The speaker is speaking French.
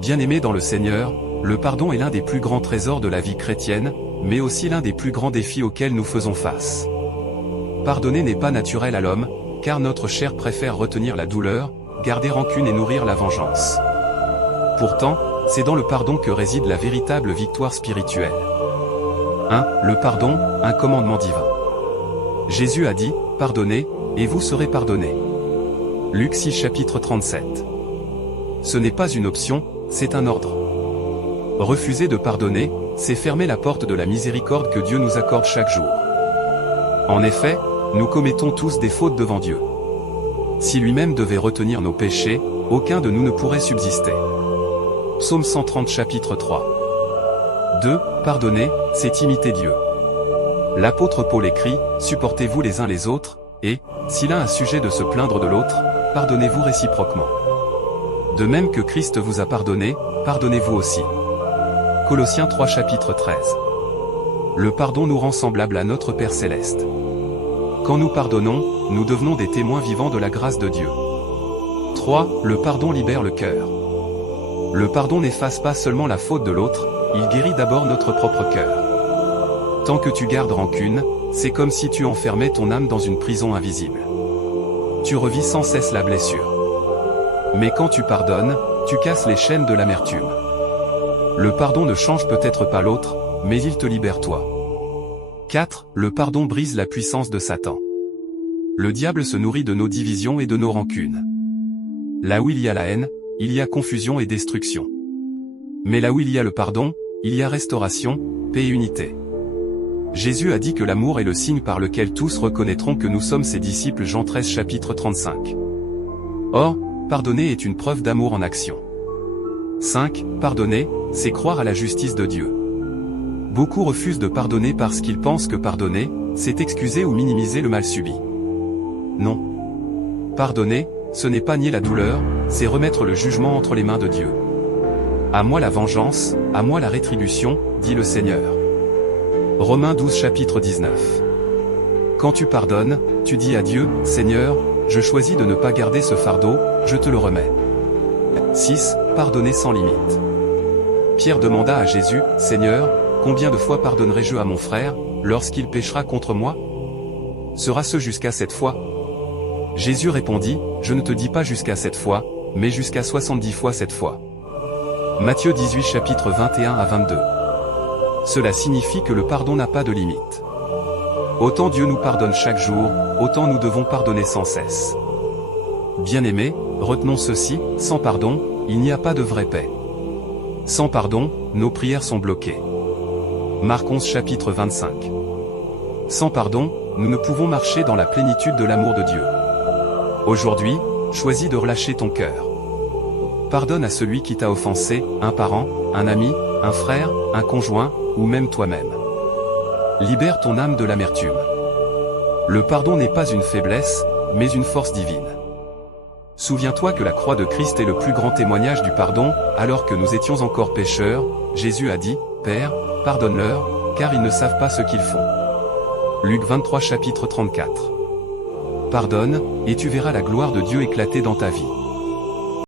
Bien-aimés dans le Seigneur, le pardon est l'un des plus grands trésors de la vie chrétienne, mais aussi l'un des plus grands défis auxquels nous faisons face. Pardonner n'est pas naturel à l'homme, car notre chair préfère retenir la douleur, garder rancune et nourrir la vengeance. Pourtant, c'est dans le pardon que réside la véritable victoire spirituelle. 1. Le pardon, un commandement divin. Jésus a dit, « Pardonnez, et vous serez pardonnés. » Luc 6 chapitre 37. Ce n'est pas une option, c'est un ordre. Refuser de pardonner, c'est fermer la porte de la miséricorde que Dieu nous accorde chaque jour. En effet, nous commettons tous des fautes devant Dieu. Si lui-même devait retenir nos péchés, aucun de nous ne pourrait subsister. Psaume 130 chapitre 3. 2. Pardonner, c'est imiter Dieu. L'apôtre Paul écrit, « Supportez-vous les uns les autres, et, si l'un a sujet de se plaindre de l'autre, pardonnez-vous réciproquement. De même que Christ vous a pardonné, pardonnez-vous aussi. » Colossiens 3 chapitre 13. Le pardon nous rend semblables à notre Père Céleste. Quand nous pardonnons, nous devenons des témoins vivants de la grâce de Dieu. 3. Le pardon libère le cœur. Le pardon n'efface pas seulement la faute de l'autre, il guérit d'abord notre propre cœur. Tant que tu gardes rancune, c'est comme si tu enfermais ton âme dans une prison invisible. Tu revis sans cesse la blessure. Mais quand tu pardonnes, tu casses les chaînes de l'amertume. Le pardon ne change peut-être pas l'autre, mais il te libère toi. 4. Le pardon brise la puissance de Satan. Le diable se nourrit de nos divisions et de nos rancunes. Là où il y a la haine, il y a confusion et destruction. Mais là où il y a le pardon, il y a restauration, paix et unité. Jésus a dit que l'amour est le signe par lequel tous reconnaîtront que nous sommes ses disciples. Jean 13 chapitre 35. Or, pardonner est une preuve d'amour en action. 5. Pardonner, c'est croire à la justice de Dieu. Beaucoup refusent de pardonner parce qu'ils pensent que pardonner, c'est excuser ou minimiser le mal subi. Non. Pardonner, ce n'est pas nier la douleur, c'est remettre le jugement entre les mains de Dieu. À moi la vengeance, à moi la rétribution, dit le Seigneur. Romains 12 chapitre 19. Quand tu pardonnes, tu dis à Dieu, « Seigneur, je choisis de ne pas garder ce fardeau, je te le remets. » 6. Pardonner sans limite. Pierre demanda à Jésus, « Seigneur, combien de fois pardonnerai-je à mon frère, lorsqu'il péchera contre moi? Sera-ce jusqu'à 7 fois ?» Jésus répondit, « Je ne te dis pas jusqu'à 7 fois, mais jusqu'à 70 fois 7 fois. » Matthieu 18 chapitre 21 à 22. Cela signifie que le pardon n'a pas de limite. Autant Dieu nous pardonne chaque jour, autant nous devons pardonner sans cesse. Bien-aimés, retenons ceci, sans pardon, il n'y a pas de vraie paix. Sans pardon, nos prières sont bloquées. Marc 11 chapitre 25. Sans pardon, nous ne pouvons marcher dans la plénitude de l'amour de Dieu. Aujourd'hui, choisis de relâcher ton cœur. Pardonne à celui qui t'a offensé, un parent, un ami, un frère, un conjoint, ou même toi-même. Libère ton âme de l'amertume. Le pardon n'est pas une faiblesse, mais une force divine. Souviens-toi que la croix de Christ est le plus grand témoignage du pardon, alors que nous étions encore pécheurs, Jésus a dit, « Père, pardonne-leur, car ils ne savent pas ce qu'ils font. » Luc 23 chapitre 34. Pardonne, et tu verras la gloire de Dieu éclater dans ta vie.